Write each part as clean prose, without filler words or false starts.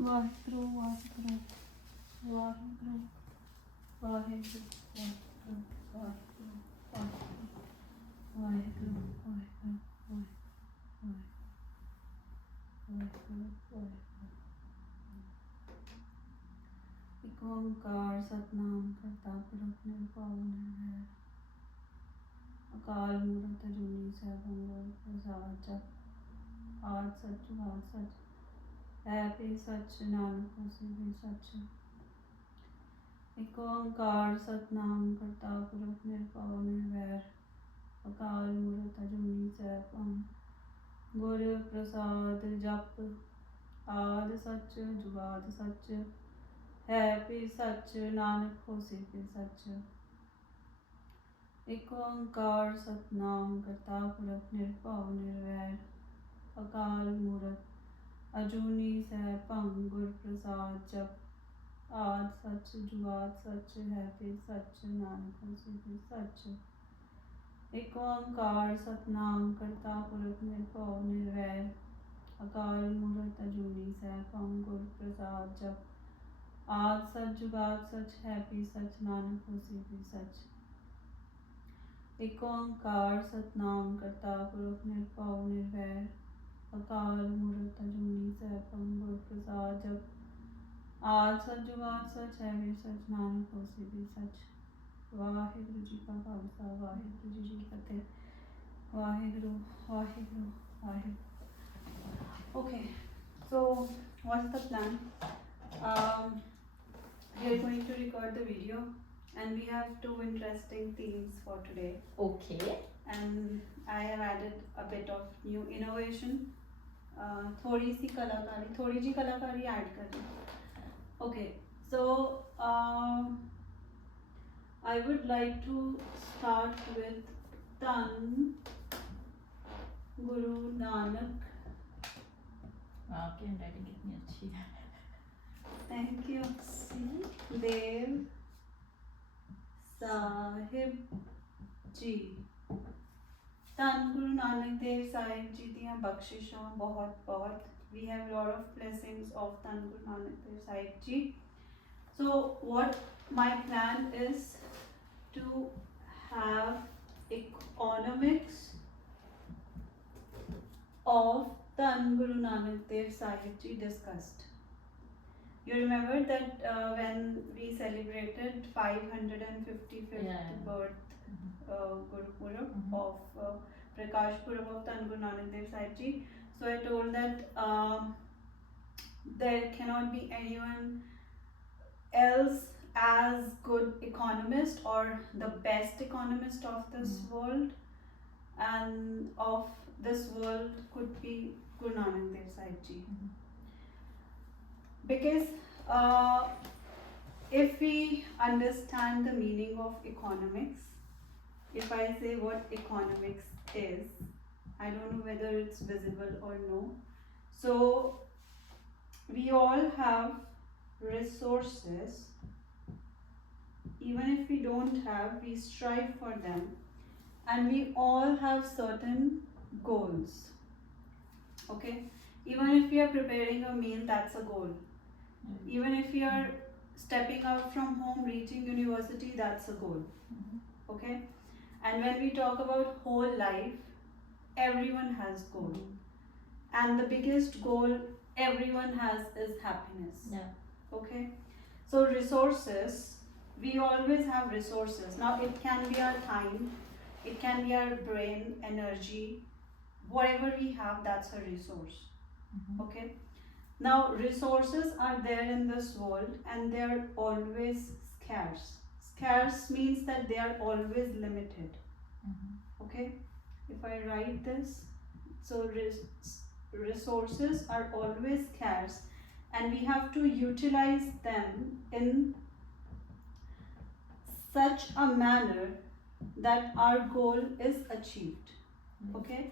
ਵਾਹਿਗੁਰੂ ਵਾਹਿਗੁਰੂ ਵਾਹਿਗੁਰੂ ਵਾਹਿਗੁਰੂ ਵਾਹਿਗੁਰੂ ਵਾਹਿਗੁਰੂ ਵਾਹਿਗੁਰੂ ਵਾਹਿਗੁਰੂ ਇੱਕ ਓੰਕਾਰ ਸਤਿਨਾਮ ਕਰਤਾ ਪੁਰਖ ਨਿਰਭਉ ਨਿਰਵੈਰ ਅਕਾਲ ਮੂਰਤ ਅਜੂਨੀ ਸੈਭੰ ਗੁਰ ਪ੍ਰਸਾਦਿ ਜਪੁ ਆਦਿ ਸਚ ਜੁਗਾਦਿ ਸਚ ਹੈ ਭੀ ਸਚ ਨਾਨਕ ਹੋਸੀ ਭੀ ਸਚ। ਇੱਕ ਓੰਕਾਰ ਸਤਿਨਾਮ ਕਰਤਾ ਪੁਰਖ ਨਿਰਭਉ ਨਿਰਵੈਰ ਅਕਾਲ ਮੂਰਤ ਅਜੂਨੀ ਸੈਭੰ ਗੁਰ ਪ੍ਰਸਾਦਿ ਜਪੁ ਆਦਿ ਸਚ ਜੁਗਾਦਿ ਸਚ ਹੈ ਭੀ ਸਚ ਨਾਨਕ ਹੋਸੀ ਭੀ ਸਚ। ਇੱਕ ਓੰਕਾਰ ਸਤਿਨਾਮ ਕਰਤਾ ਪੁਰਖ ਨਿਰਭਉ ਨਿਰਵੈਰ ਅਕਾਲ ਮੂਰਤ ਅਜੂਨੀ ਸੈਭੰ ਗੁਰ ਪ੍ਰਸਾਦਿ ਜਪੁ ਆਦਿ ਸਚ ਜੁਗਾਦਿ ਸਚ ਹੈ ਭੀ ਸਚ ਨਾਨਕ ਹੋਸੀ ਭੀ ਸਚ। ਇੱਕ ਓੰਕਾਰ ਸਤਿਨਾਮ ਕਰਤਾ ਪੁਰਖ ਨਿਰਭਉ ਨਿਰਵੈਰ ਅਕਾਲ ਮੂਰਤ ਅਜੂਨੀ ਸੈਭੰ ਗੁਰ ਪ੍ਰਸਾਦਿ ਜਪੁ ਆਦਿ ਸਚ ਜੁਗਾਦਿ ਸਚ ਹੈ ਭੀ ਸਚ ਨਾਨਕ ਹੋਸੀ ਭੀ ਸਚ। ਇੱਕ ਓੰਕਾਰ ਸਤਿਨਾਮ ਕਰਤਾ ਪੁਰਖ ਨਿਰਭਉ ਨਿਰਵੈਰ ਅਕਾਲ ਮੂਰਤ ਅਜੂਨੀ ਸੈਭੰ ਗੁਰ ਪ੍ਰਸਾਦਿ ਜਪੁ ਆਦਿ ਸਚ ਜੁਗਾਦਿ ਸਚ ਹੈ ਭੀ ਸਚ ਨਾਨਕ ਹੋਸੀ ਭੀ ਸਚ। ਵਾਹਿਗੁਰੂ ਜੀ ਕਾ ਖਾਲਸਾ ਵਾਹਿਗੁਰੂ ਜੀ ਕੀ ਫਤਿਹ। Waheguru Waheguru Waheguru. Okay, so what's the plan? We are going to record the video and we have two interesting themes for today. Okay. And I have added a bit of new innovation. थोड़ी सी कलाकारी, थोड़ी जी कलाकारी ऐड कर दी. Okay, so I would like to start with Dhan Guru Nanak. आपकी handwriting कितनी अच्छी है। Thank you. Dev Sahib जी। ਧੰਨ ਗੁਰੂ ਨਾਨਕ ਦੇਵ ਸਾਹਿਬ ਜੀ ਦੀਆਂ ਬਖਸ਼ਿਸ਼ਾਂ ਬਹੁਤ ਬਹੁਤ। We have lot of blessings of ਧੰਨ Guru Nanak Dev Sahib ji. So what my plan is to have economics of ਧੰਨ Guru Nanak Dev Sahib ji discussed. You remember that when we celebrated 555th birth Guru Purab of Prakash Purab of Dhan Guru Nanak Dev Sahib Ji. So I told that there cannot be anyone else as good economist or the best economist of this world, and of this world could be Guru Nanak Dev Sahib Ji. Because if we understand the meaning of economics, if I say what economics is, I don't know whether it's visible or no. So we all have resources. Even if we don't have, we strive for them. And we all have certain goals. Okay? Even if we are preparing a meal, that's a goal. Even if we are stepping out from home, reaching university, that's a goal. Okay? And when we talk about whole life, everyone has goal. And the biggest goal everyone has is happiness. Yeah. Okay? So resources, we always have resources. Now it can be our time, it can be our brain, energy, whatever we have, that's a resource. Okay? Now resources are there in this world and they are always scarce. Scarce means that they are always limited. Okay? If I write this, so resources are always scarce and we have to utilize them in such a manner that our goal is achieved. Okay?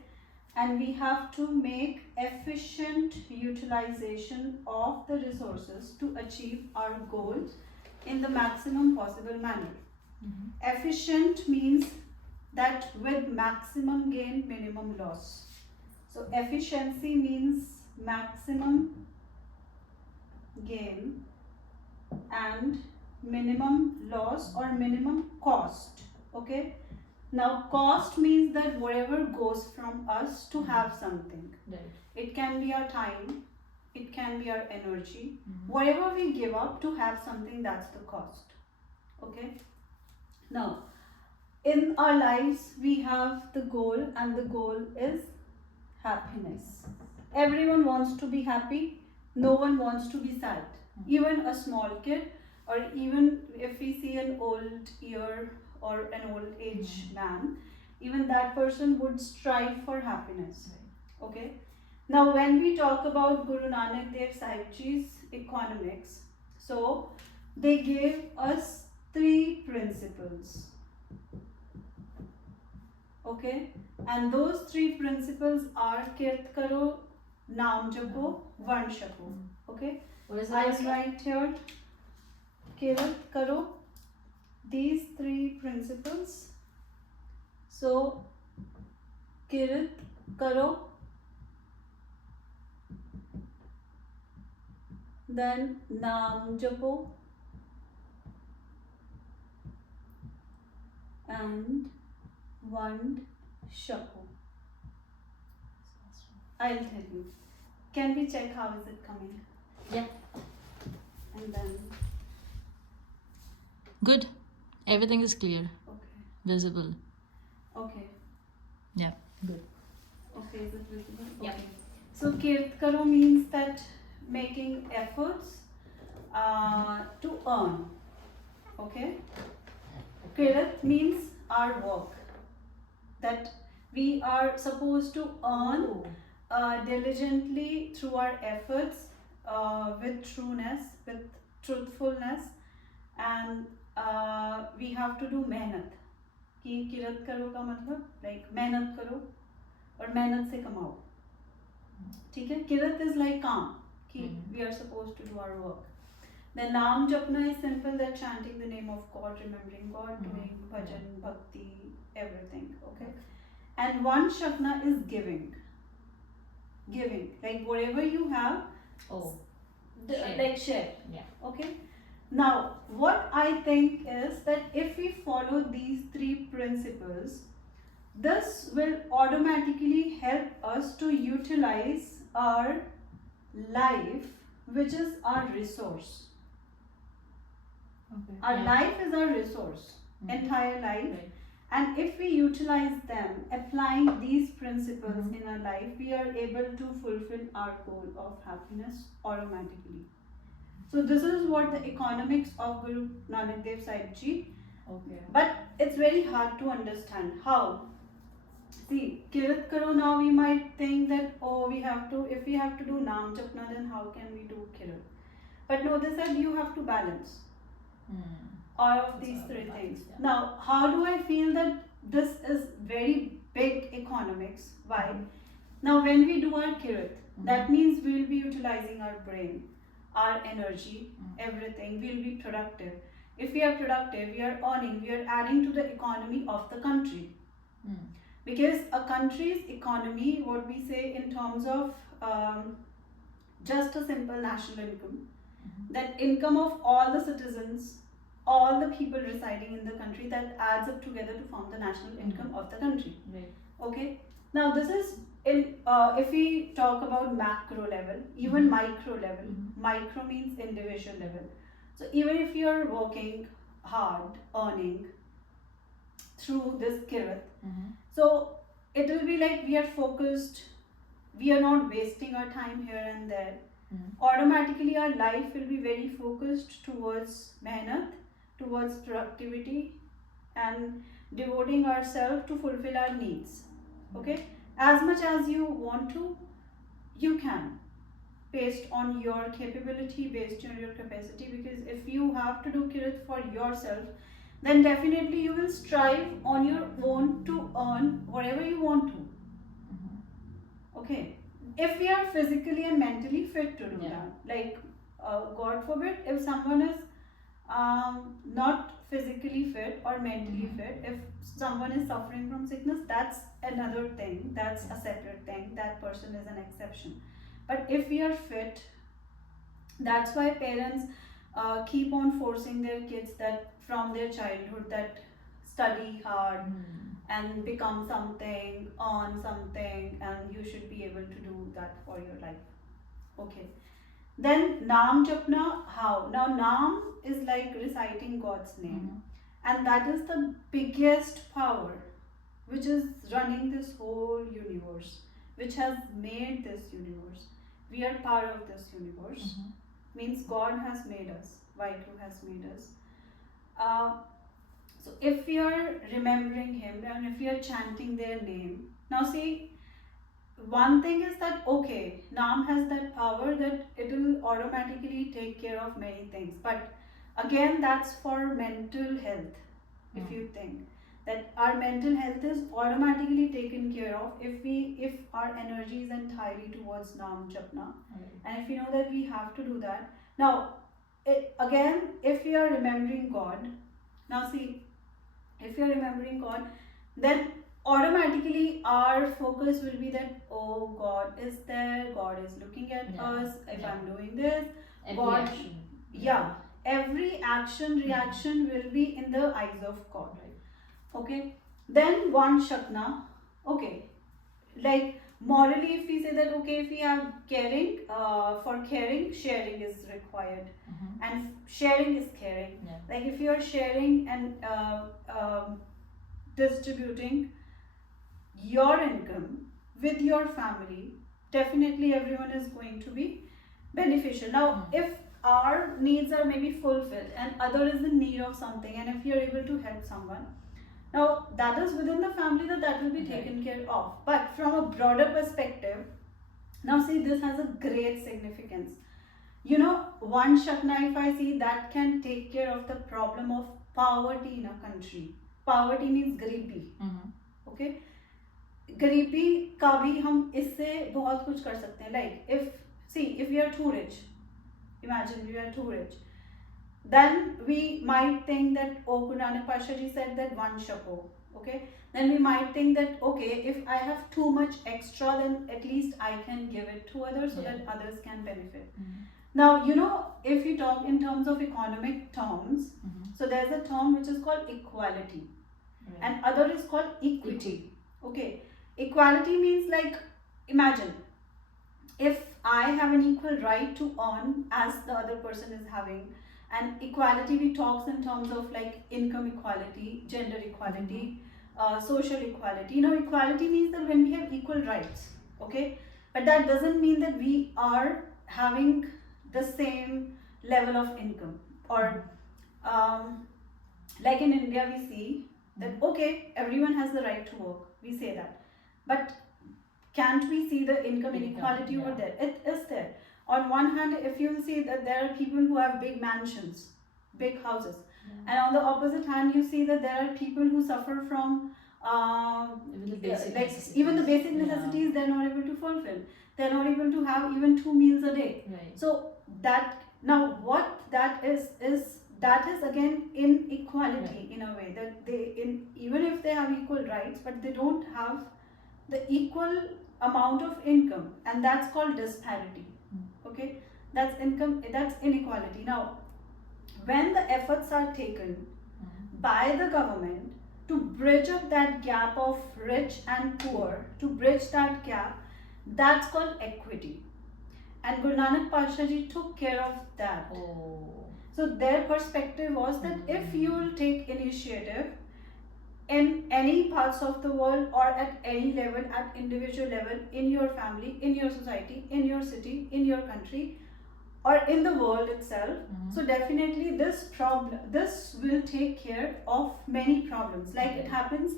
And we have to make efficient utilization of the resources to achieve our goals in the maximum possible manner. Efficient means that with maximum gain, minimum loss. So efficiency means maximum and minimum loss or minimum cost. Okay, now cost means that whatever goes from us to have something. Right. It can be our time, it can be our energy, whatever we give up to have something, that's the cost. Okay, now in our lives we have the goal, and the goal is happiness. Everyone wants to be happy, no one wants to be sad. Even a small kid, or even if we see an old year or an old age man, even that person would strive for happiness. Okay, now when we talk about Guru Nanak Dev Sahib Ji's economics, so they gave us 3 principles. Okay, and those 3 principles are Kirt Karo, Naam Japo, Van Shapo. Okay, What is it? I'll write here Kirat Karo, these 3 principles. So Kirat Karo, then Naam Japo, and Vand Shapo. I'll tell you. Can we check how is it coming? Yeah. And then. Good. Everything is clear. Okay. Visible. Okay. Yeah. Good. Okay, is it visible? Yeah. Okay. So Kirt Karo means that making efforts to earn. Okay. Kirat means our work. That we are supposed to earn diligently through our efforts, with trueness, with truthfulness, and we have to do मेहनत. कि किरत करो का मतलब like मेहनत करो और मेहनत से कमाओ. ठीक है, किरत is like काम कि we are supposed to do our work. Then naam japna is simple, that chanting the name of God, remembering God, doing bhajan, bhakti, everything. Okay, and one shakna is giving. Giving, like whatever you have, Share. like share. Yeah. Okay, now what I think is that if we follow these 3 principles, this will automatically help us to utilize our life, which is our resource. Okay. Our life is our resource, entire life. Right. And if we utilize them, applying these principles in our life, we are able to fulfill our goal of happiness automatically. So this is what the economics of Guru Nanak Dev Sahib Ji. Okay. But it's very hard to understand how. See, Kirat Karo, now we might think that, oh, if we have to do Naam Japna, then how can we do Kirat? But no, they said you have to balance all of these 3 things. Yeah. Now, how do I feel that this is very big economics? Why? Now, when we do our Kirat, that means we will be utilizing our brain, our energy, everything. We will be productive. If we are productive, we are earning, we are adding to the economy of the country. Because a country's economy, what we say in terms of just a simple national income, that income of all the citizens, all the people residing in the country, that adds up together to form the national income of the country. Right. Okay. Now this is in if we talk about macro level, even micro level. Micro means individual level. So even if you are working hard, earning through this kirat, so it will be like we are focused, we are not wasting our time here and there. Automatically our life will be very focused towards mehnat, towards productivity, and devoting ourselves to fulfill our needs. Okay, as much as you want to, you can, based on your capability, based on your capacity. Because if you have to do kirat for yourself, then definitely you will strive on your own to earn whatever you want to. Okay, if we are physically and mentally fit to do that, like God forbid, if someone is not physically fit or mentally fit, if someone is suffering from sickness, that's another thing, that's a separate thing, that person is an exception. But if we are fit, that's why parents keep on forcing their kids that from their childhood that study hard and become something, earn something, and you should be able to do that for your life. Okay. Then Naam Japna, how? Now Naam is like reciting God's name, and that is the biggest power which is running this whole universe, which has made this universe. We are part of this universe. Means God has made us, Vaheguru has made us. So if we are remembering Him and if we are chanting their name, now see, one thing is that okay, Naam has that power that it will automatically take care of many things. But again, that's for mental health. If you think that our mental health is automatically taken care of if our energy is entirely towards Naam Japna, and if you know that we have to do that. Now, again, if we are remembering God, now see, if you are remembering God, then automatically our focus will be that, oh, God is there, God is looking at us, if I'm doing this, God, every action, reaction will be in the eyes of God. Okay, then one Shakna, okay, like morally if we say that okay, if we have caring, for caring, sharing is required, and sharing is caring. Like if you are sharing and distributing your income with your family, definitely everyone is going to be beneficial. Now if our needs are maybe fulfilled and other is in need of something, and if you are able to help someone, now that is within the family, that will be taken care of. But from a broader perspective, now see, this has a great significance. You know, one Shakna, if I see, that can take care of the problem of poverty in a country. Poverty means गरीबी. Okay, गरीबी का भी हम इससे बहुत कुछ कर सकते हैं. Like if we are too rich, imagine we are too rich, then we might think that, oh, Guru Nanak Pasha Ji said that one shako. Okay, then we might think that okay, if I have too much extra, then at least I can give it to others so that others can benefit. Now, you know, if you talk in terms of economic terms, so there's a term which is called equality, and other is called equity. Okay, equality means like, imagine if I have an equal right to earn as the other person is having. And equality, we talks in terms of like income equality, gender equality, social equality. Now, equality means that when we have equal rights, okay, but that doesn't mean that we are having the same level of income. Or like in India, we see that okay, everyone has the right to work. We say that, but can't we see the income inequality over there? It is there. On one hand, if you see that there are people who have big mansions, big houses, and on the opposite hand, you see that there are people who suffer from even the basic necessities they're not able to fulfill. They're not able to have even 2 meals a day. So that, now what that is that is again inequality in a way, that even if they have equal rights, but they don't have the equal amount of income, and that's called disparity. Okay, that's income, that's inequality. Now, when the efforts are taken by the government to bridge up that gap of rich and poor, to bridge that gap, that's called equity. And Guru Nanak Pasha Ji took care of that. So their perspective was that if you will take initiative in any parts of the world, or at any level, at individual level, in your family, in your society, in your city, in your country, or in the world itself, so definitely this will take care of many problems. Like it happens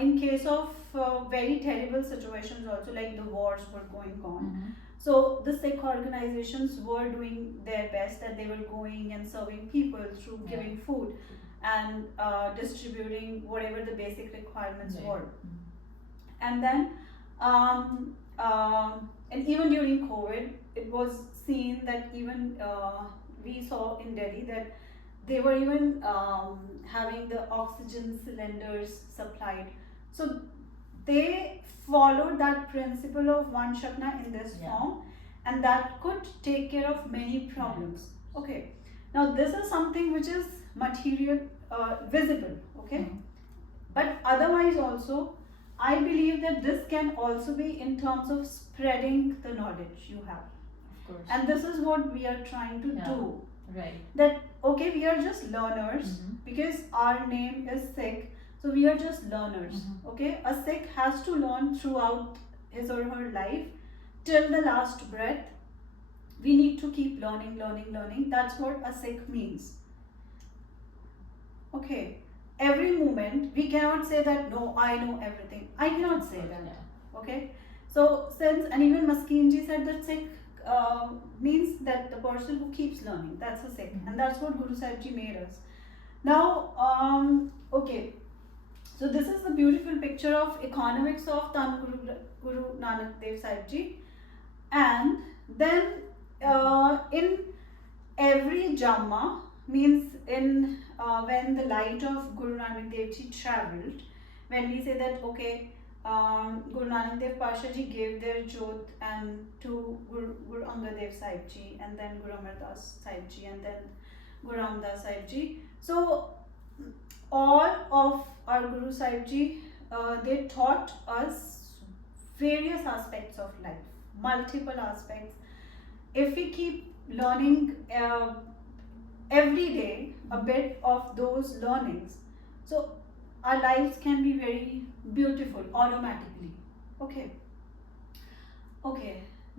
in case of very terrible situations also, like the wars were going on. So the Sikh organizations were doing their best, that they were going and serving people through giving food and distributing whatever the basic requirements were. And then and even during COVID, it was seen that even we saw in Delhi that they were even having the oxygen cylinders supplied. So they followed that principle of one Shakna in this form, and that could take care of many problems. Okay. Now this is something which is material, visible, okay? But otherwise also, I believe that this can also be in terms of spreading the knowledge you have. Of course. And this is what we are trying to do. Right. That, okay, we are just learners because our name is Sikh, so we are just learners. Okay, a Sikh has to learn throughout his or her life till the last breath. We need to keep learning, learning, learning. That's what a Sikh means. Okay, every moment we cannot say that no, I know everything. I cannot say that. Okay, so since, and even Maskeen ji said that Sikh means that the person who keeps learning, that's a Sikh, and that's what Guru Sahib ji made us. Now, okay, so this is the beautiful picture of economics of Dhan Guru Nanak Dev Sahib ji, and then in every Jamma, means in when the light of Guru Nanak Dev ji travelled, when we say that, okay, Guru Nanak Dev Pasha ji gave their jyot and to Guru Angad Dev Sahib ji, and then Guru Amar Das Sahib ji, and then Guru Ramdas Sahib ji. So all of our Guru Sahib ji, they taught us various aspects of life, multiple aspects. If we keep learning every day a bit of those learnings, so our lives can be very beautiful automatically. Okay.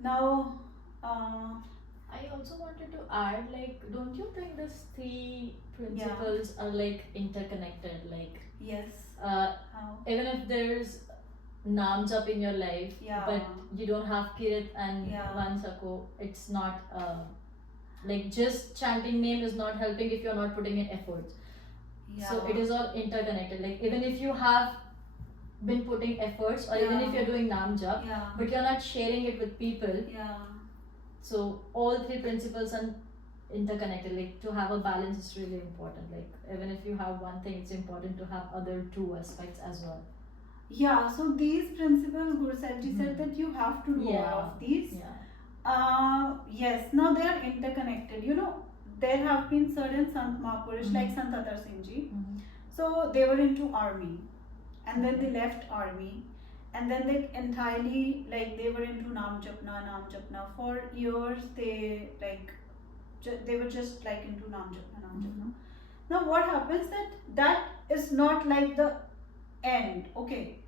Now I also wanted to add, like, don't you think these three principles are like interconnected? Like, yes. How? Even if there's naam jap in your life, but you don't have kirat and vansako, it's not like just chanting name is not helping if you're not putting in efforts. So it is all interconnected. Like, even if you have been putting efforts, or even if you're doing naam jap, but you're not sharing it with people. So all three principles are interconnected. Like, to have a balance is really important. Like, even if you have one thing, it's important to have other two aspects as well. Yeah, so these principles, Guru Sahib ji said that you have to do all of these. Yes, now they are interconnected. You know, there have been certain Sant Mahapurush like Sant Atar Singh ji. So they were into army, and then they left army, and then they entirely, like, they were into Naam Japna. For years they they were just like into Naam Japna. Now what happens that is not like the end. Okay,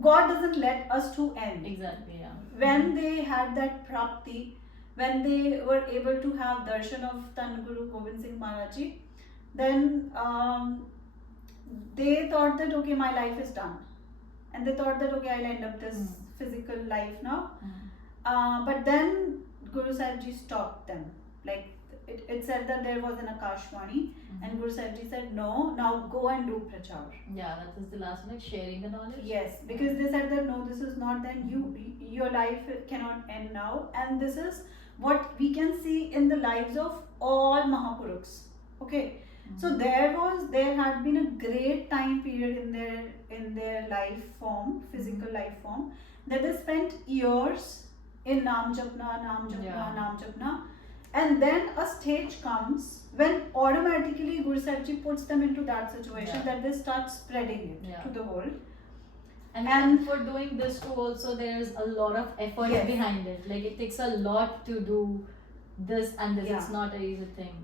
God doesn't let us to end. Exactly, yeah. When they had that prapti, when they were able to have darshan of Tan Guru Gobind Singh Maharaj ji, then they thought that, okay, my life is done, and they thought that, okay, I'll end up this physical life now. But then Guru Sahib ji stopped them. Like, it said that there was an Akashvani, and Guru Sahib ji said, no, now go and do prachar. Yeah, that is the last one, like sharing the knowledge. Yes, because they said that no, this is not, then your life cannot end now, and this is what we can see in the lives of all Mahapurukhs. Okay, so there had been a great time period in their life form, physical life form, that they spent years in Naam Japna. And then a stage comes when automatically Guru Sahib ji puts them into that situation that they start spreading it to the world. And for doing this too, also there's a lot of effort behind it. Like, it takes a lot to do this and this. It's not an easy thing.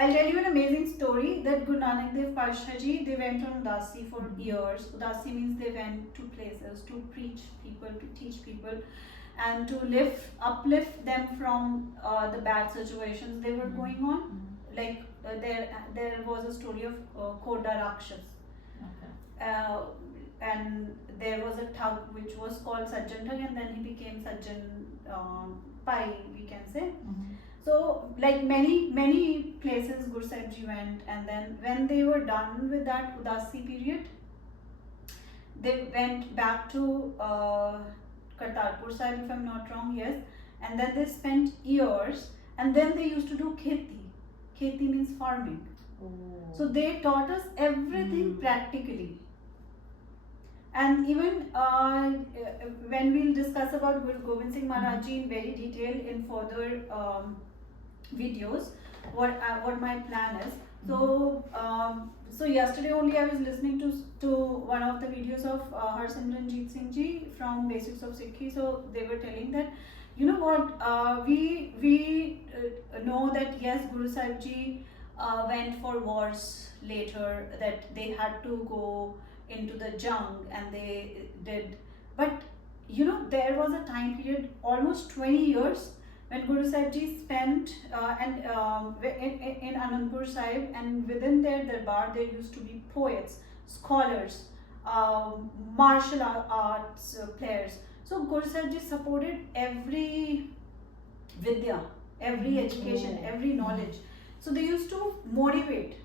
I'll tell you an amazing story that Guru Nanak Dev Pasha ji, they went on Udasi for years. Udasi means they went to places to preach people, to teach people, and to uplift them from the bad situations they were going on. Like, there was a story of Koda Rakshas. And there was a thug which was called Sajjan Thug, and then he became Sajjan Pai, we can say. So, like, many places Guru Sahib ji went, and then when they were done with that Udasi period, they went back to Kartarpur Sahib, if I'm not wrong, yes, and then they spent years, and then they used to do kheti. Kheti means farming. So they taught us everything practically. And even when we'll discuss about Guru Gobind Singh Maharaj ji in very detail in further videos, what my plan is. So so yesterday only I was listening to one of the videos of Harsimranjit Singh ji from Basics of Sikhi. So they were telling that, you know what, we know that yes, Guru Sahib ji went for wars later, that they had to go into the jung and they did, but you know, there was a time period almost 20 years when Guru Sahib ji spent in Anandpur Sahib, and within their darbar there used to be poets, scholars, martial arts players. So Guru Sahib ji supported every vidya, every education, every knowledge. So they used to motivate,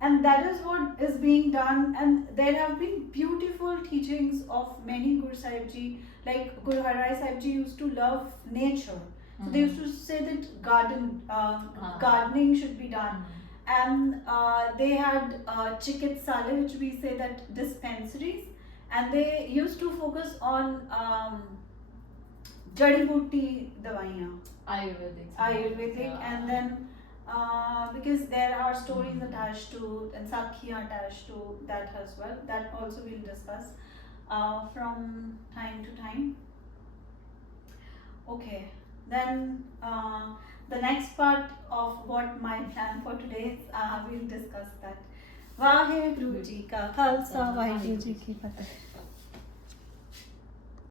and that is what is being done. And there have been beautiful teachings of many Guru Sahib ji, like Guru Har Rai Sahib ji used to love nature. So they used to say that gardening should be done. And they had chikitsale, which we say that dispensaries, and they used to focus on jadi booty dawaiyan, Ayurvedic, and then because there are stories attached to and sakhiyan attached to that as well. That also we'll discuss from time to time. Okay, then the next part of what my plan for today is, we'll discuss that. Vaheguru Ji Ka Khalsa, Vaheguru Ji Ki Fateh.